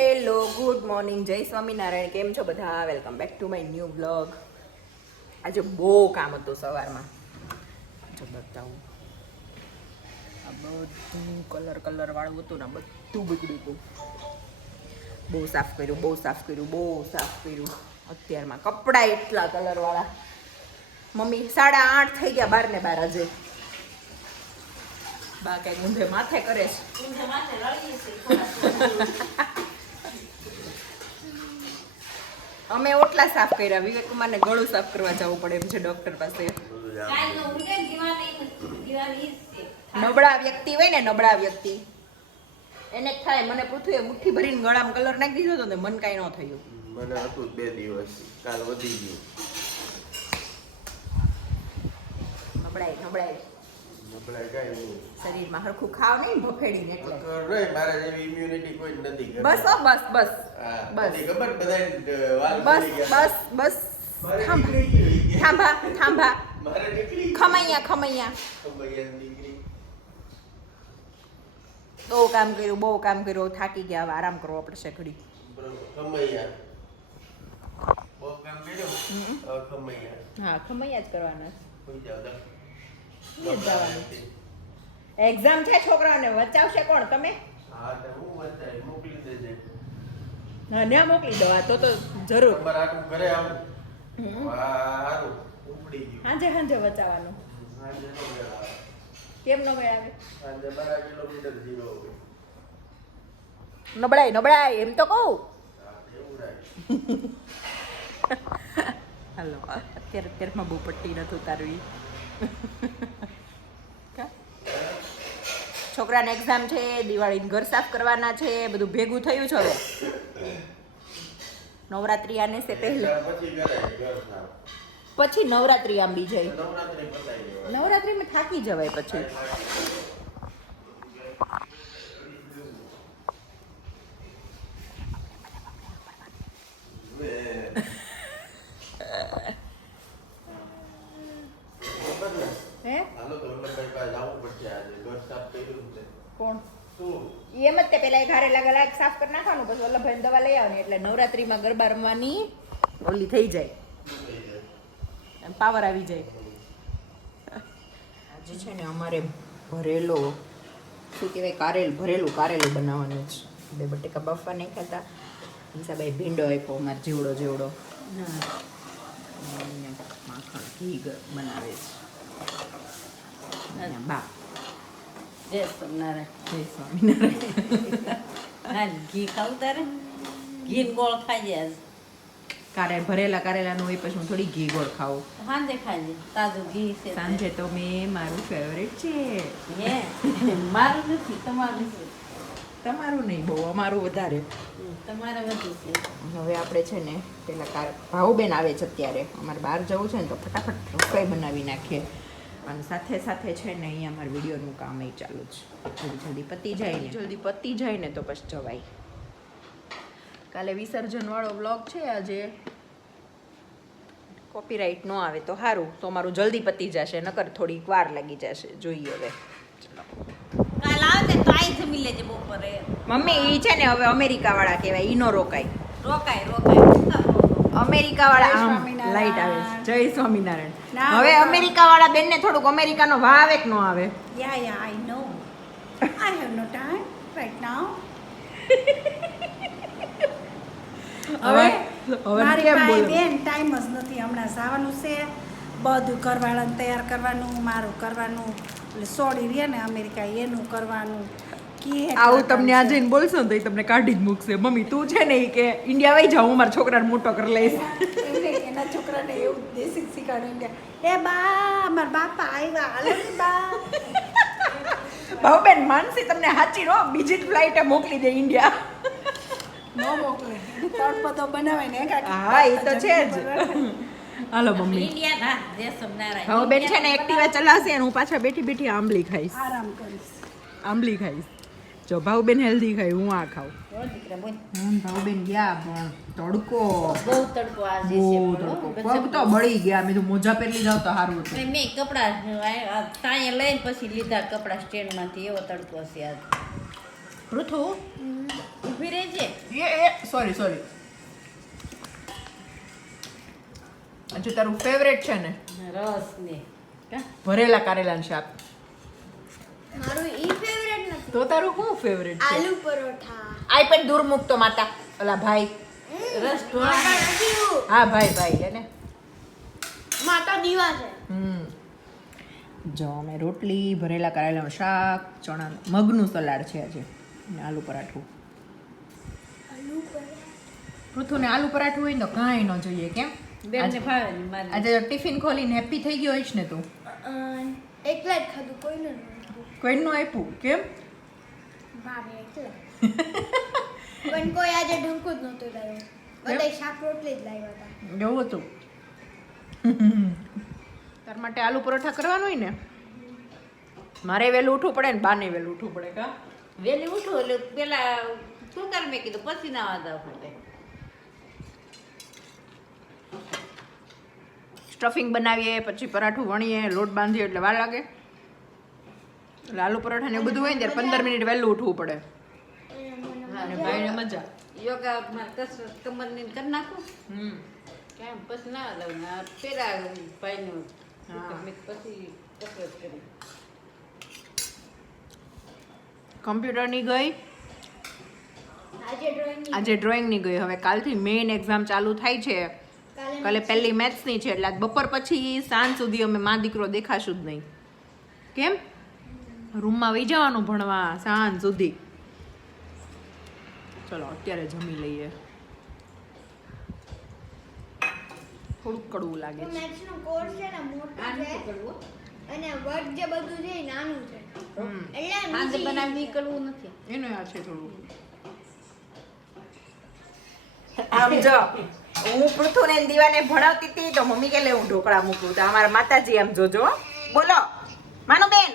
Hello good morning. જય સ્વામિનારાયણ. કેમ છો બધા? Welcome back to my new blog. આજે બહુ કામ હતું સવારમાં. જો બતાવું. આ બધું કલર કલર વાળું હતું ને બધું બગડ્યું હતું. બહુ સાફ કર્યું બહુ સાફ કર્યું બહુ સાફ કર્યું. અત્યારમાં કપડાં એટલા કલર વાળા. મમ્મી સાડા આઠ થઈ ગયા બાર ને બાર હજે. બા કઈ ઊંધે માથે કરે છે. અમે ઓટલા સાફ કર્યા. વિવેક કુમારને ગળું સાફ કરવા જવું પડે એમ છે ડોક્ટર પાસે. નબળા વ્યક્તિ હોય ને નબળા વ્યક્તિ. એને થાય મને પૃથ્વીએ મુઠ્ઠી ભરીને ગળામાં કલર નાખી દીધો હતો ને મન કાંઈ ન થયું. મને હતું બે દિવસ. કાલ વધી ગયું. નબળાઈ નબળાઈ. શરીરમાં હરખું ખાવ નહીં ભફેડીને એટલે. નકર જેવી immunity કોઈ નથી બસ હો બસ બસ. બસ. ખબર? બધાય, બસ બસ બસ. થાંભા. થાંભા થાંભા. મારે દીકરી ખમૈયા ખમૈયા. બહુ કામ કર્યું બહુ કામ કર્યું. થાકી ગયા હવે આરામ કરવો પડશે ઘડી ખમૈયા. હા ખમૈયા જ કરવાના. એક્ઝામ છે? છોકરાઓને વચાવશે કોણ? તમે? હા, તો હું બધાય મોકલી દેજે. હા ત્યાં મોકલી દો. આ તો તો જરૂર. તમારે આટલું ઘરે આવું. હમ. ઉપડી ગયું. હાંજે હાંજે વચાવવાનું. નો કેમ નો ગયા આવે? કિલોમીટર જીરો નબળાઈ નબળાઈ એમ તો કહું. હાલો અત્યારે અત્યારમાં બહુ પટ્ટી નથી ઉતારવી? છોકરાને એક્ઝામ છે દિવાળીને ઘર સાફ કરવાના છે બધું ભેગું થયું છે હવે. નવરાત્રી આને છે પહેલા. પછી. નવરાત્રી આંબી જાય. નવરાત્રી નવરાત્રીમાં થાકી જવાય પછી ને. ખબર ને? હે હાલો તો વલ્લભભાઈ પાસે જવું પડશે આજે. ઘર સાફ કર્યું છે. કોણ શું? એમ જ તે પેલા ઘરે સાફ કરી નાખવાનું પછી વલ્લભભાઈ દવા લઈ આવવાની. એટલે નવરાત્રીમાં ગરબા રમવાની ઓલી થઈ જાય. પાવર આવી જાય. આજે છે ને અમારે ભરેલો શું કહેવાય કારેલ ભરેલું કારેલું બનાવવાનું છે. બે બટેકા બફા નહીં ખાતા હિસાબે ભીંડો આપ્યો અમારે જેવડો જેવડો. માખણ ઘી બનાવે છે. બા જય સ્વામિનારાયણ. જય સ્વામિનારાયણ. હા ઘી ખાવું તારે? ઘી ગોળ ખાઈ જાય કારે ભરેલા કારેલાનું હોય પછી હું થોડી ઘી ગોળ ખાઉં. સાંજે ખાઈ તાજું ઘી છે. સાંજે તો મેં મારું ફેવરેટ છે. હે મારું નથી તમારું છે. તમારું નહીં બહુ અમારું વધારે. તમારે વધુ છે. હવે આપણે છે ને પેલા કાર ભાવબેન આવે છે અત્યારે. અમારે બહાર જવું છે ને તો ફટાફટ રસોઈ બનાવી નાખીએ. અને સાથે સાથે છે ને અહીંયા અમારે વિડીયોનું કામ એ ચાલુ છે જલ્દી જલ્દી પતી જાય ને. જલ્દી પતી જાય ને તો પછી જવાય. કાલે વિસર્જનવાળો વ્લોગ છે આજે કોપીરાઇટ ન આવે તો સારું તો અમારું જલ્દી પતી જશે નકર થોડીક વાર લાગી જશે. જોઈએ હવે. કાલ આવે ને તો આઈ જમી લેજે બપોરે. મમ્મી એ છે ને હવે અમેરિકા વાળા કહેવાય. ઈ નો રોકાય. રોકાય રોકાય. અમેરિકા વાળા આમ લાઈટ આવે જય સ્વામિનારાયણ. હવે અમેરિકા વાળા બેન ને થોડુંક અમેરિકાનો ભાવ એક નો આવે. Yeah yeah I know I have no time right now હવે મારી પાસે બેન ટાઈમ જ નથી. હમણાં જવાનું છે. બધું ઘરવાળાને તૈયાર કરવાનું મારું કરવાનું. એટલે સોડી રે ને અમેરિકા એનું કરવાનું. કે આવું તમને આ જઈને બોલશો ને તો એ તમને કાઢી જ મૂકશે. મમ્મી તું છે ને એ કે ઇન્ડિયા વહી જાઉં મારા છોકરાને મોટો કરી લઈશ. છોકરાને એવું દેશી શીખવાડ્યું કે એ બા મારા બાપા આવ્યા હાલો બા. ભાવબેન માનસી તમને સાચી નો બીજી જ ફ્લાઇટે મોકલી દે ઇન્ડિયા ન મોકલે. તડપો તો બનાવે ને હા એ તો છે જ. Hello mummy. હવે બેન છે ને એક્ટિવા ચલાવશે અને હું પાછા બેઠી બેઠી આંબલી ખાઈશ. આરામ કરીશ. આંબલી ખાઈશ. જો ભાવબેન હેલ્ધી ખાય હું આ ખાઉં. હમ ભાવબેન ગયા પણ તડકો. બહુ તડકો આજે છે પગ તો બળી ગયા. મેં તો મોજા પહેરી જાવ તો સારું હતું. મેં મેં કપડા તાંયે લઈને પછી લીધા કપડા સ્ટેન્ડમાંથી. એવો તડકો છે આજ. પૃથુ ઊભી રહેજે. એ એ સોરી સોરી હજુ તારું ફેવરેટ છે ને? રસ ને. કા ભરેલા કારેલાનું શાક. મારું ઈ તો તારું શું ફેવરેટ છે? આલુ પરોઠા. આઈ પણ દૂર મૂકતો માતા. ઓલા ભાઈ. રસ હું. ભાઈ ભાઈ એને માતા દીવા છે. હમ. જો અમે રોટલી ભરેલા કારેલાનું શાક ચણા મગનું સલાડ છે આજે. અને આલુ પરાઠું. આલુ પરોઠા. પૃથુને આલુ પરાઠું હોય ને તો કાંઈ ન જોઈએ કેમ? બેન આજે- ભાવે આજે ટિફિન ખોલીને હેપી થઈ ગયો હોઈશ ને તું. એકલા જ ખાધું કોઈને કોઈનું આપ્યું કેમ? ભાવે પણ કોઈ આજે ઢંકું જ નહોતું લાવ્યું. બધા શાક રોટલી જ લાવ્યા હતા. એવું હતું? તાર માટે આલુ પરોઠા કરવાનું હોય ને? મારે વહેલું ઉઠવું પડે ને બાને વહેલું ઉઠવું પડે કા? વહેલી ઉઠો એટલે પેલા શું કર મેં કીધું પછી ના વાંધા પડે સ્ટફિંગ બનાવીએ પછી પરાઠું વણીએ લોટ બાંધીએ એટલે વાર લાગે. એટલે આલુ પરોઠા ને એવું બધું હોય ને ત્યારે પંદર મિનિટ વહેલું ઉઠવું પડે. અને ભાઈને મજા. યોગા માં કસરત કમરની કરી નાખું? હમ. કેમ? પછી ના લઉં પેલા ભાઈનું હા. પછી કસરત કરી. કમ્પ્યુટરની ગઈ? આજે ડ્રોઈંગની ડ્રોઈંગની ગઈ. હવે કાલથી મેઇન એક્ઝામ ચાલુ થાય છે. કાલે પહેલી મેથ્સની છે એટલે બપોર પછી સાંજ સુધી અમે મા દીકરો દેખાશું જ નહીં. કેમ? રૂમમાં વહી જવાનું ભણવા સાંજ સુધી. ચલો અત્યારે જમી લઈએ. થોડુંક કડવું લાગે છે. મેથ્સનો કોર્સ છે ને મોટો છે. અને વર્ક જે બધું છે એ નાનું છે. હમ. એટલે બીજી- બનાવી કરવું નથી. એનો આ છે થોડું. આમ જો હું પૃથુને દીવાને ભણાવતી હતી તો મમ્મી કે લે હું ઢોકળા મૂકું. તો અમારા માતાજી આમ જોજો બોલો.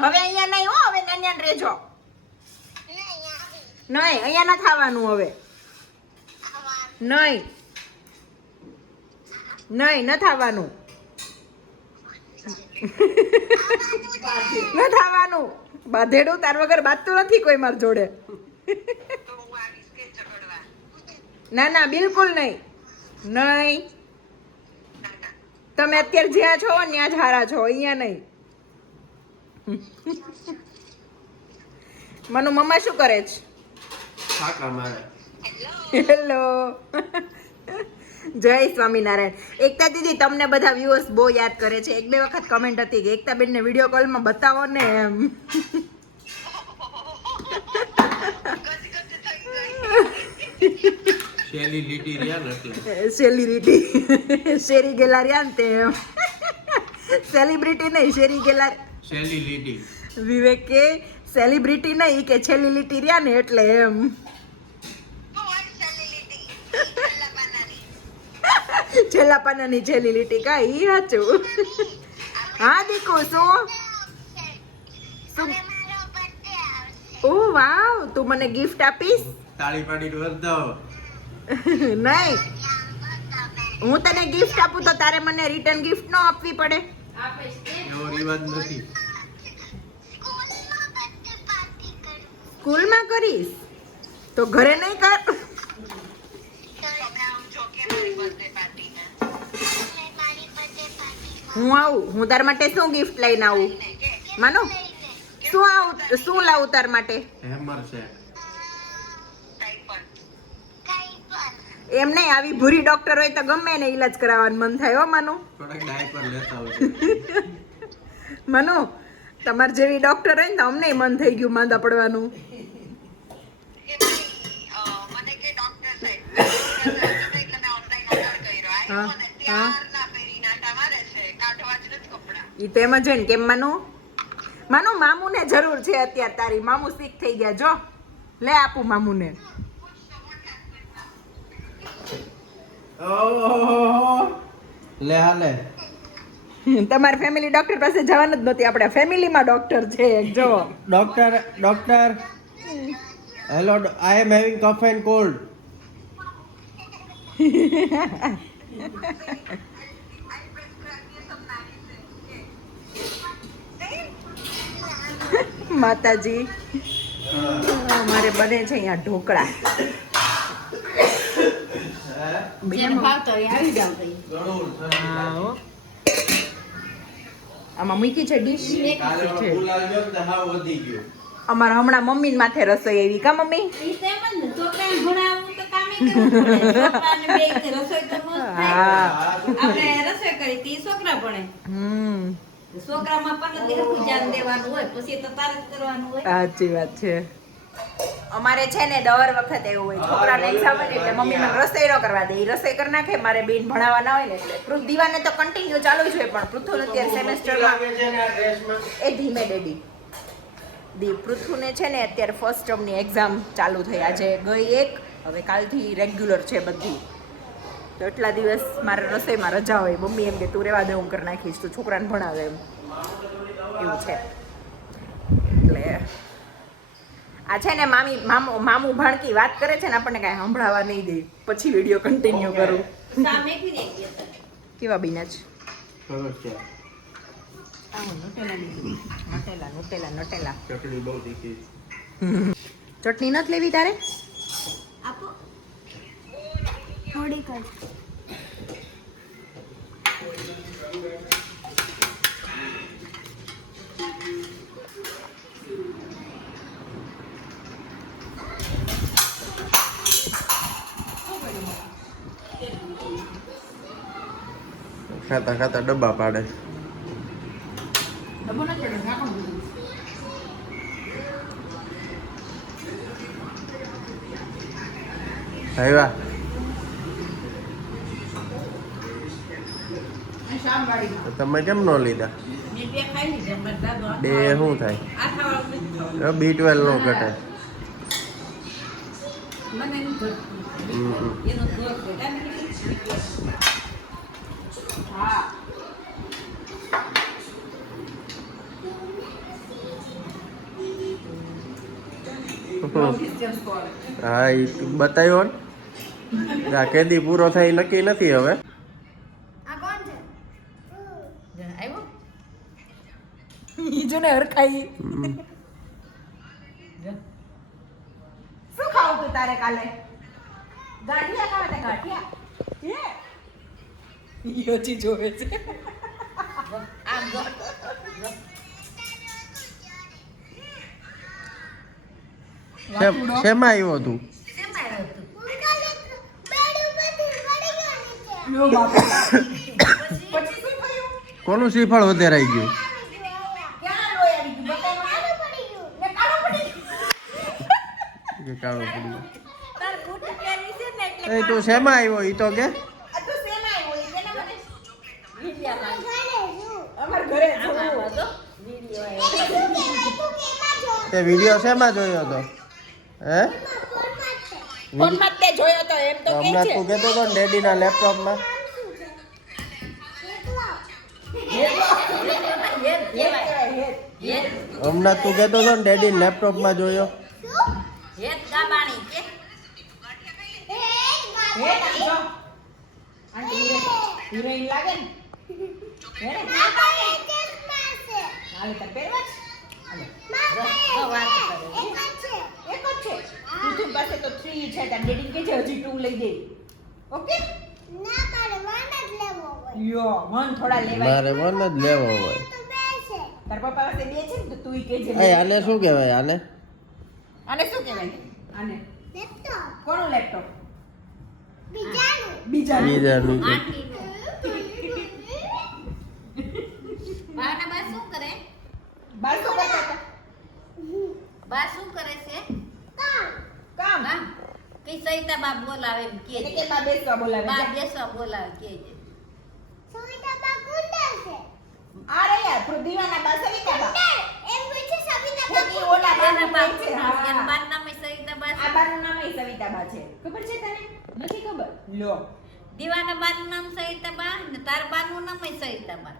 હવે અહીંયા નહીં હો, હવે નાન્યાન રેજો નહીં, અહીંયા ના થવાનું હવે. નહીં. નહીં, ન થવાનું. ન થવાનું. બાધેડું, તાર વગર બાજતું નથી કોઈ માર જોડે. ના ના, બિલકુલ નહીં. નહીં. તમે અત્યારે જ્યાં છો, ત્યાં જ હારા છો, અહીંયા નહીં. મનુ મમ્મા શું કરે છે? હેલો જય સ્વામિનારાયણ. એકતા દીદી તમને બધા વ્યુઅર્સ બહુ યાદ કરે છે. એક બે વખત કમેન્ટ હતી કે એકતા બેનને વીડિયો કોલમાં બતાવો ને એમ. શેલી લીટી રહ્યા ને એટલે. સેલિબ્રિટી શેરી ગેલા રહ્યા ને તે સેલિબ્રિટી નહીં શેરી ગેલા શેલી લીટી વિવેક કે સેલિબ્રિટી નહીં કે છેલ્લી લીટી રહ્યા ને એટલે એમ. છેલ્લા પાનાની છેલ્લી લીટી કા ઈ હાચું હા દીકુ શું? શું ઓ વાવ તું મને ગિફ્ટ આપીશ? તાળી પાડી વધાવો નહીં. હું તને ગિફ્ટ આપું તો તારે મને રિટર્ન ગિફ્ટ ન આપવી પડે. એવો રિવાજ નથી. સ્કૂલમાં કરીશ? તો ઘરે નહીં કર? હું આવું? હું તાર માટે શું ગિફ્ટ લઈને આવું? માનો? શું આવું શું લાવું તાર માટે? એમ નહીં આવી ભૂરી ડોક્ટર હોય તો ગમે ને ઈલાજ કરાવવાનું મન થાય હો માનું. માનો તમારે મનુ તમાર જેવી ડોક્ટર હોય ને તો અમને મન થઈ ગયું માંદા પડવાનું. હા હા ઈ તો એમ જ હોય ને કેમ માનું? માનું મામુને જરૂર છે અત્યારે તારી. મામુ શીખ થઈ ગયા. જો લે આપું મામુને. લે હાલે. તમારે ફેમિલી ડોક્ટર પાસે જવાનું જ નહોતી. આપણે ફેમિલીમાં ડોક્ટર છે જો. Doctor doctor hello I am having cough and cold માતાજી. અમારે બને છે અહીંયા ઢોકળા. આમાં મૂકી છે ડીશ અમારા હમણાં મમ્મી માથે રસોઈ એવી કા મમ્મી? સાચી વાત છે અમારે છે ને દર વખત એવું હોય છોકરાને એક્ઝામ હોય એટલે મમ્મી મને રસોઈ ન કરવા દે. રસોઈ કરી નાખે મારે બેન ભણાવવા ના હોય ને એટલે. દીવાને તો કન્ટિન્યુ ચાલુ જ હોય પણ પૃથ્વીનું અત્યારે સેમેસ્ટરમાં ને ડ્રેસમાં એ ધીમે ડેડી. દી પૃથ્વીને છે ને અત્યારે ફર્સ્ટ ટર્મની એક્ઝામ ચાલુ થઈ. આજે ગઈ એક હવે કાલથી રેગ્યુલર છે બધી. તો એટલા દિવસ મારે રસોઈમાં રજા હોય મમ્મી એમ કે તું રેવા દે હું કરી નાખીશ તું છોકરાને ભણાવે એમ. એવું છે. એટલે આ છે ને મામી મામુ મામુ ભાણકી વાત કરે છે ને આપણને કાંઈ સંભળાવા નહીં દે. પછી વીડિયો કન્ટિન્યુ કરું. કેવા બીના છે. ચટણી નથી લેવી તારે? આપો થોડીક જ ખાતા ખાતા ડબ્બા પાડે આવ્યા તો તમે કેમ ન લીધા? બે શું થાય. બી ટ્વેલ્વ નો ઘટે? હા. એ બતાવ્યો ને કેદી પૂરો થાય નક્કી નથી હવે આ કોણ છે આવ્યો ઈ જો ને હરખાઈ. શું ખાવું તું તારે કાલે ગાંઠિયા ખાવા તે ગાંઠિયા ઈ જોવે છે આમ જો શેમ- શેમાં આવ્યો તું કોનું શ્રીફળ વધારાઈ ગયું ક્યાં લોહી આવી ગયું બતાવો મને. ને કાળો પડી ગયો. કે કાળો પડી ગયો. તાર બૂટ પહેરી છે ને એટલે એ તું શેમાં આવ્યો ઈ તો કે આ તું આવ્યો? ઈ કેને મને? વીડિયામાં અમાર ઘરે આમ જોયું. આમ હતો. વીડિયો. તે શેમાં જોયો હતો હે ફોનમાં તે જોયો તો એમ તો કે હમણાં છે તું કહેતો તો ને ડેડીના લેપટોપમાં. હમણાં તું કહેતો હતો ને ડેડી લેપટોપમાં જોયો હેત ગાબાણી કે હે આમ જો. આંટી હિરોઈન- હિરોઈન લાગે ને હે ને? હાલે તાર પહેરવા જ? હાલે. જો જો વાત કરે એક જ છે પૃથ્વી પાસે તો થ્રી છે તાર ડેડી કે છે હજી ટુ લઈ દે ઓકે યો મન થોડા લેવાય મારે મન જ લેવો હોય તાર પપ્પા પાસે બે છે ને તો તું કે છે એ આને શું કહેવાય આને આને શું કહેવાય આને કોનું લેપટોપ બીજા બીજાનું કે. બા શું કરે? બાર શું કરતા બા શું કરે છે? કામ. હા કે સવિતા બા બોલાવે કે કે બા બેસવા બોલાવે બા બેસવા બોલાવે કે છે. આ રે યાર પૃથ્વીના બા સવિતા બા. ખોટી ઓલા બાના બાનું બા છે હા. બાનું નામ સવિતા બા આ છે નામ સવિતા બા છે. ખબર છે તને? નથી ખબર? લો. દીવાના બાનું નામ સવિતા ને તાર બાનું નામ ય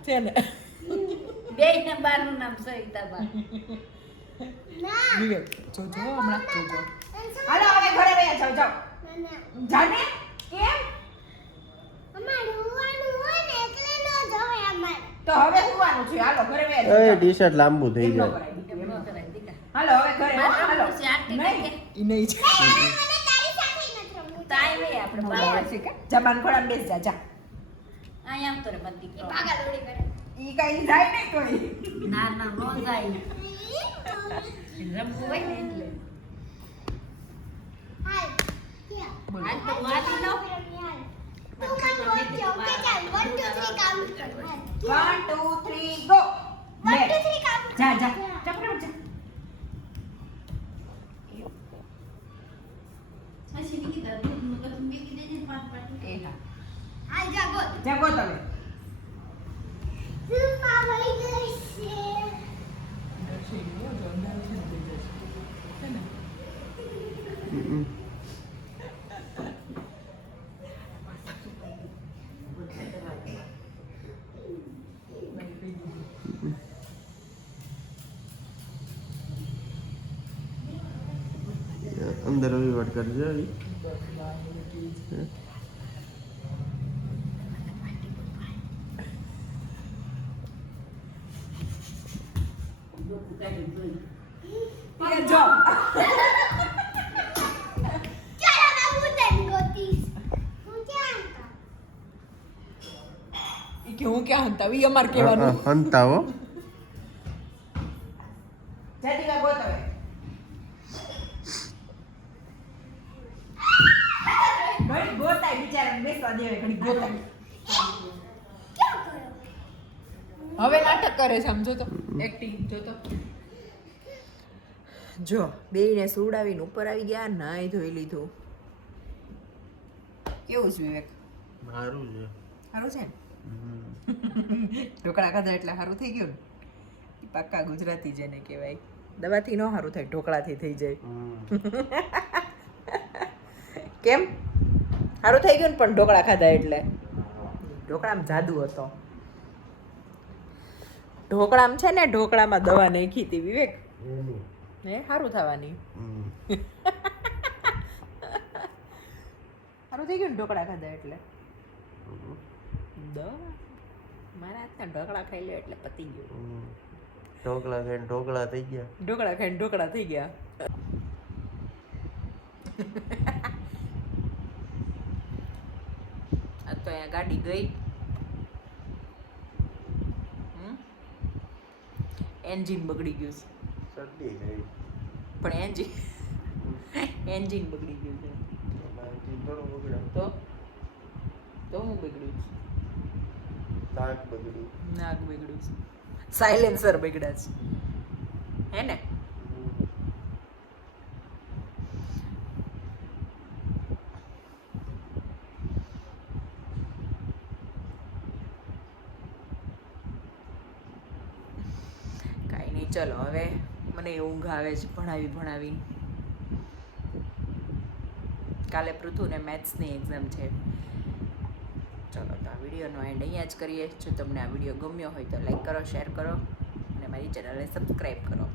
છે ને બે ને બાનું નામ સવિતા વિવેક જો જો હમણાં જો. જો હાલો હવે ઘરે વયા જાઓ જાઓ જાને? કેમ? તો હવે સુવાનું છે. હાલો ઘરે વયા એ ટી શર્ટ લાંબુ થઈ જાય. હાલો હવે ઘરે હાલો. નહીં ઈ નહીં છે. તાય વે આપણે હું છે કે જબાન ખોડા બેસ જા જા. અહીંયા આવતો રે મારો એ દીકરો. દોડી કરે. ઈ કઈ જાય નહીં કોઈ. ના ના નો જાય. રમવું હોય ને એટલે. હાલ હાલ તો વાંચી લો તું મને બોલજો કે ચાલ 1 2 3 કાઉન્ટ કર one two three go 1 2 3 count જા. જા ફટાફટ જા. પછી નીકળી એ હા હાલ જા ગોત તમે. અંદર વહીવટ કરજો ઈ. હતા ઈ કે હું ક્યાં હંતા ઈ અમાર કહેવાનું. હા, હંતા હો જા દીવા ગો તમે ઘડી ગોતાય બિચારાને બેસવા દેવે ઘડી ગોતાય. હવે નાટક કરે છે આમ જો તો. એક્ટિંગ જો તો. જો બેયને સુવડાવીને ઉપર આવી ગયા નાઈ ધોઈ લીધું. કેવું છે વિવેક? સારું છે. સારું છે ને? ઢોકળા ખાધા એટલે સારું થઈ ગયું ને? પાક્કા ગુજરાતી જેને કહેવાય. દવાથી ન સારું થાય ઢોકળાથી થઈ જાય. કેમ? સારું થઈ ગયું ને પણ ઢોકળા ખાધા એટલે? ઢોકળામાં જાદુ હતો. ઢોકળામાં છે ને ઢોકળામાં દવા નાખી હતી વિવેક. હે? સારું થવાની. સારું થઈ ગયું ને ઢોકળા ખાધા એટલે? દ મારા હાથના ઢોકળા ખાઈ લે એટલે પતી ગયું. ઢોકળા ખાઈને ઢોકળા થઈ ગયા. ઢોકળા ખાઈને ઢોકળા થઈ ગયા. આ તો અહીંયા ગાડી ગઈ? એન્જિન બગડી ગયું છે. શરદી થઈ પણ એન્જિન એન્જિન બગડી ગયું છે. એનાથી થોડું બગડ્યું. તો? તો હું બગડ્યું છે. નાક બગડ્યું. નાક બગડ્યું છે. સાયલેન્સર બગડ્યા છે. હે ને? કાંઈ નહીં ચલો હવે મને ઊંઘ આવે છે, ભણાવી ભણાવીને કાલે પૃથુને મેથ્સની એક્ઝામ છે. ચલો તો આ વિડીયોનો એન્ડ અહીંયા જ કરીએ. જો તમને આ વીડિયો ગમ્યો હોય તો લાઈક કરો શેર કરો અને મારી ચેનલને સબસ્ક્રાઈબ કરો.